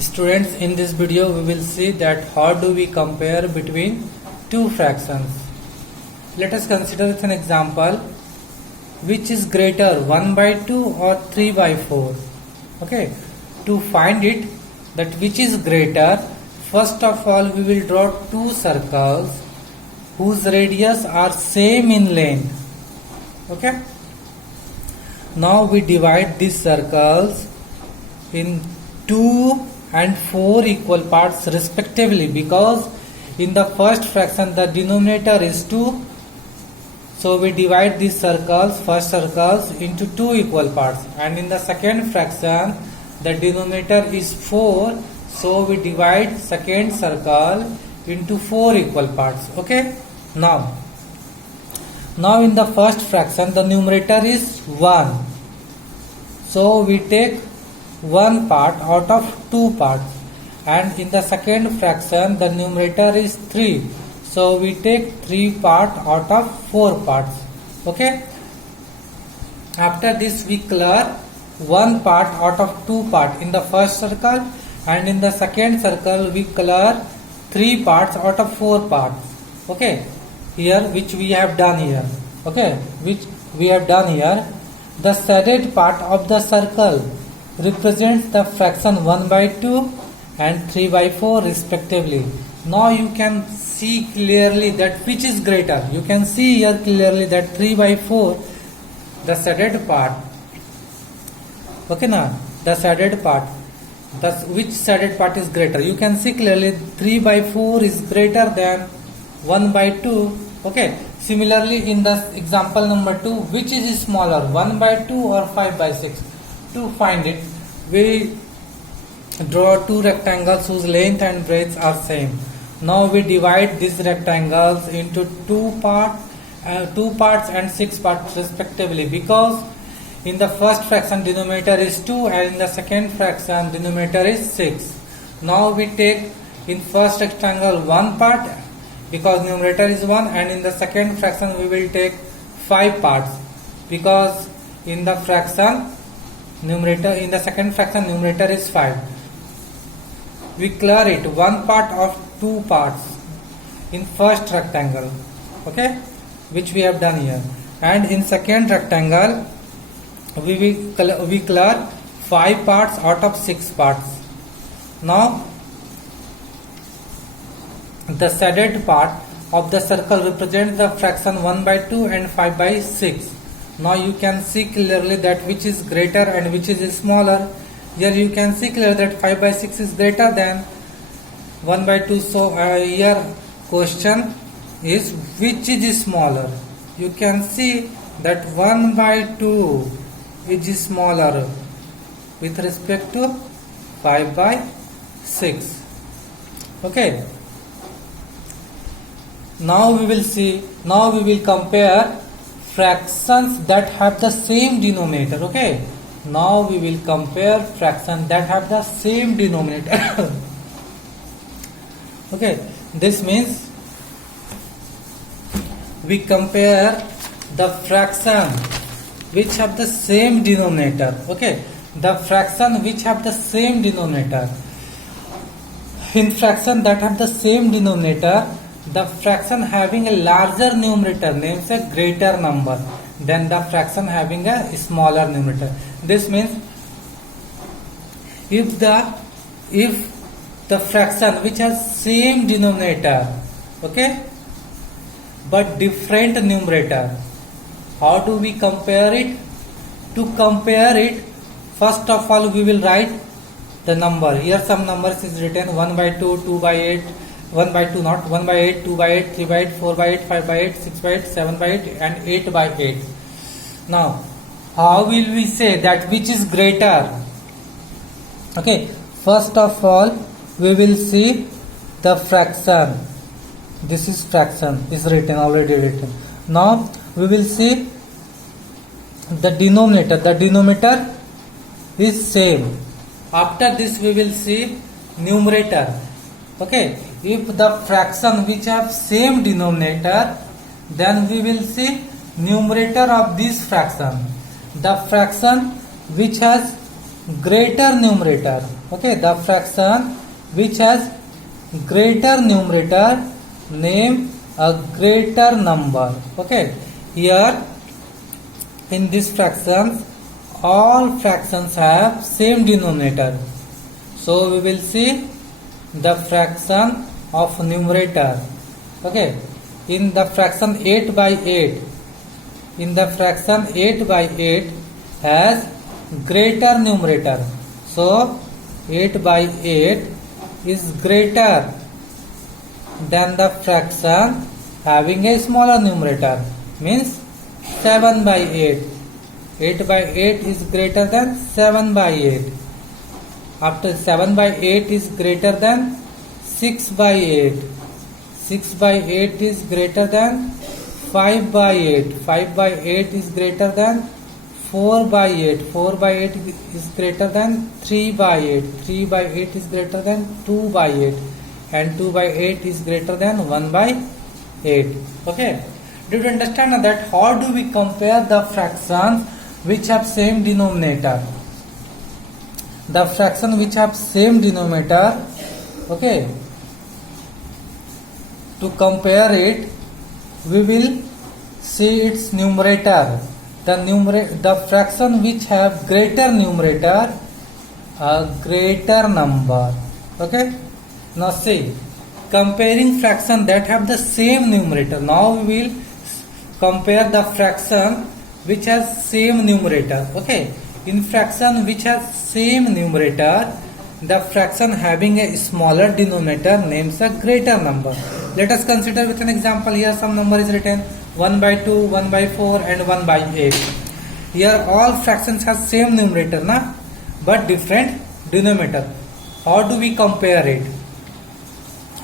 Students, in this video we will see that how do we compare between two fractions. Let us consider with an example, which is greater 1 by 2 or 3 by 4. Okay, to find it, that which is greater, first of all we will draw two circles whose radius are same in length. Okay, now we divide these circles in 2 and 4 equal parts respectively, because in the first fraction the denominator is 2, so we divide these first circles into 2 equal parts, and in the second fraction the denominator is 4, so we divide second circle into 4 equal parts. Okay, now in the first fraction the numerator is 1, so we take one part out of 2 parts, and in the second fraction the numerator is 3, so we take 3 part out of 4 parts. Okay, after this we clear one part out of 2 part in the first circle, and in the second circle we clear 3 parts out of 4 parts. Okay, here which we have done here. Okay, which we have done here, the shaded part of the circle represents the fraction 1 by 2 and 3 by 4 respectively. Now you can see clearly that which is greater. You can see here clearly that 3 by 4, the shaded part. Okay, now the shaded part, which shaded part is greater? You can see clearly 3 by 4 is greater than 1 by 2. Okay, similarly in the example number 2, which is smaller, 1 by 2 or 5 by 6? To find it, we draw two rectangles whose length and breadth are same. Now we divide these rectangles into 2 parts and 6 parts respectively, because in the first fraction denominator is 2 and in the second fraction denominator is 6. Now we take in first rectangle 1 part, because numerator is 1, and in the second fraction we will take 5 parts, because in the second fraction numerator is 5. We clear it one part of 2 parts in first rectangle. Okay, which we have done here, and in second rectangle we clear 5 parts out of 6 parts. Now the shaded part of the circle represents the fraction 1 by 2 and 5 by 6. Now you can see clearly that which is greater and which is smaller. Here you can see clearly that 5 by 6 is greater than 1 by 2. So here question is which is smaller. You can see that 1 by 2 is smaller with respect to 5 by 6. Okay. Now we will compare fractions that have the same denominator. Okay, now we will compare fractions that have the same denominator. Okay, this means we compare the fraction which have the same denominator. Okay, the fraction which have the same denominator. In fraction that have the same denominator, the fraction having a larger numerator names a greater number than the fraction having a smaller numerator. This means if the fraction which has same denominator, okay, but different numerator, how do we compare it? To compare it, first of all we will write the number. Here some numbers is written 1 by 2, 2 by 8, 1 by 2 not, 1 by 8, 2 by 8, 3 by 8, 4 by 8, 5 by 8, 6 by 8, 7 by 8 and 8 by 8. Now how will we say that which is greater? Okay, first of all we will see the fraction. This is fraction is already written. Now we will see the denominator. The denominator is same. After this we will see numerator. Okay, if the fraction which have same denominator, then we will see numerator of this fraction. The fraction which has greater numerator. Okay, the fraction which has greater numerator name a greater number. Okay, here in this fraction all fractions have same denominator. So we will see the fraction of numerator. Okay, in the fraction 8 by 8, in the fraction 8 by 8 has greater numerator. So 8 by 8 is greater than the fraction having a smaller numerator, means 7 by 8. 8 by 8 is greater than 7 by 8. After 7 by 8 is greater than 6 by 8. 6 by 8 is greater than 5 by 8. 5 by 8 is greater than 4 by 8. 4 by 8 is greater than 3 by 8. 3 by 8 is greater than 2 by 8. And 2 by 8 is greater than 1 by 8. Okay. Did you understand that how do we compare the fractions which have same denominator? The fraction which have same denominator, okay, to compare it, we will see its numerator. The fraction which have greater numerator, a greater number. Okay. Now see, comparing fraction that have the same numerator. Now we will compare the fraction which has same numerator. Okay. In fraction which has same numerator, the fraction having a smaller denominator names a greater number. Let us consider with an example. Here some number is written 1 by 2, 1 by 4 and 1 by 8. Here all fractions have same numerator, na? But different denominator. How do we compare it?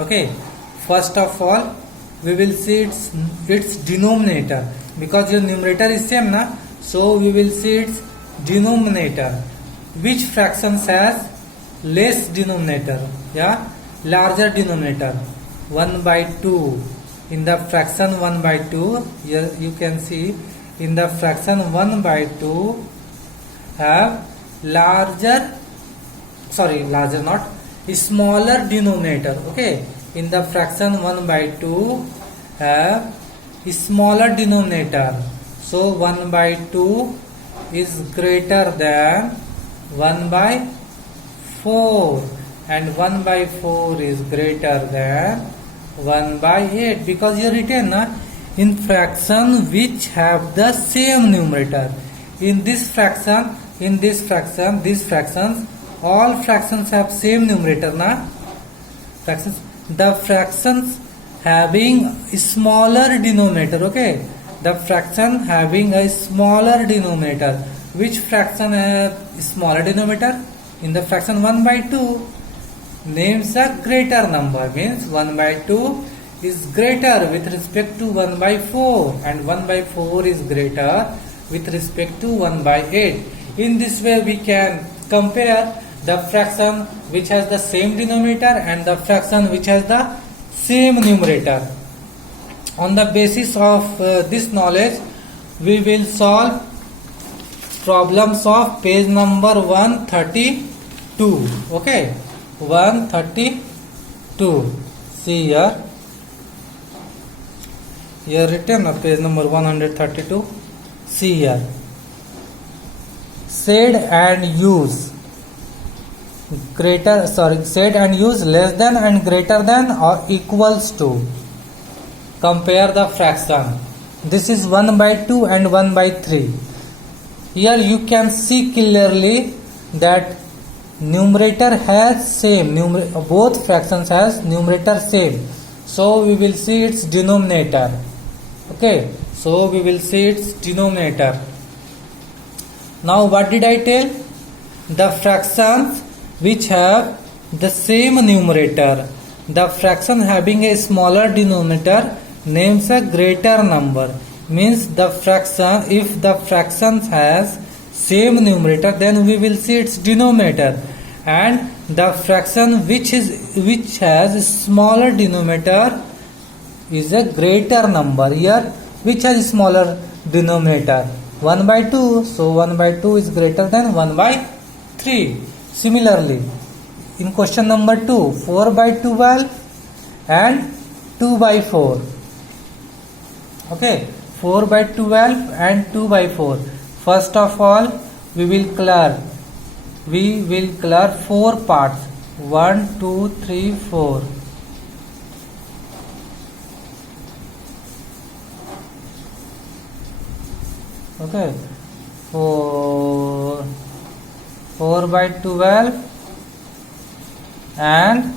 Okay, first of all we will see its denominator, because your numerator is same, na? So we will see its denominator. Which fractions has less denominator? Yeah, larger denominator. 1 by 2. In the fraction 1 by 2, here you can see in the fraction 1 by 2 have smaller denominator. Okay, in the fraction 1 by 2 have smaller denominator. So 1 by 2 is greater than 1 by 4 and 1 by 4 is greater than 1 by 8, because you written in fraction which have the same numerator. In this fraction, these fractions, all fractions have same numerator, na? Fractions, the fractions having smaller denominator. Okay, the fraction having a smaller denominator. Which fraction have smaller denominator? In the fraction 1 by 2 names a greater number, means 1 by 2 is greater with respect to 1 by 4 and 1 by 4 is greater with respect to 1 by 8. In this way we can compare the fraction which has the same denominator and the fraction which has the same numerator. On the basis of this knowledge, we will solve problems of page number 132. Okay, 132. See here. Here written page number 132. See here. Said and use less than and greater than or equals to. Compare the fraction. This is 1 by 2 and 1 by 3. Here you can see clearly that numerator has same. Both fractions has numerator same. So we will see its denominator. Okay. So we will see its denominator. Now what did I tell? The fractions which have the same numerator. The fraction having a smaller denominator names a greater number. Means the fraction, if the fraction has same numerator, then we will see its denominator, and the fraction which has smaller denominator is a greater number. Here which has smaller denominator? 1 by 2. So 1 by 2 is greater than 1 by 3. Similarly, in question number 2, 4 by 12 and 2 by 4. Okay, 4 by 12 and 2 by 4. First of all, we will clear 4 parts. 1, 2, 3, 4. Okay, 4 by 12 and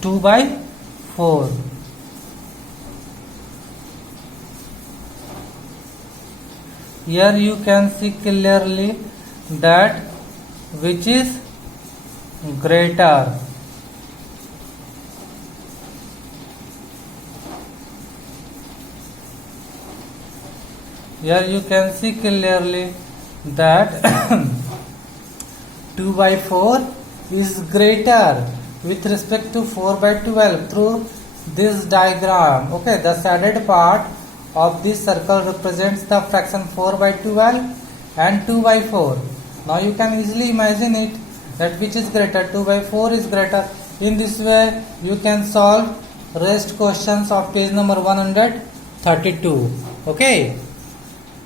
2 by 4. Here you can see clearly that which is greater. Here you can see clearly that 2 by 4 is greater with respect to 4 by 12 through this diagram. Okay, the shaded part of this circle represents the fraction 4 by 12 and 2 by 4. Now you can easily imagine it that which is greater, 2 by 4 is greater. In this way you can solve rest questions of page number 132. Okay.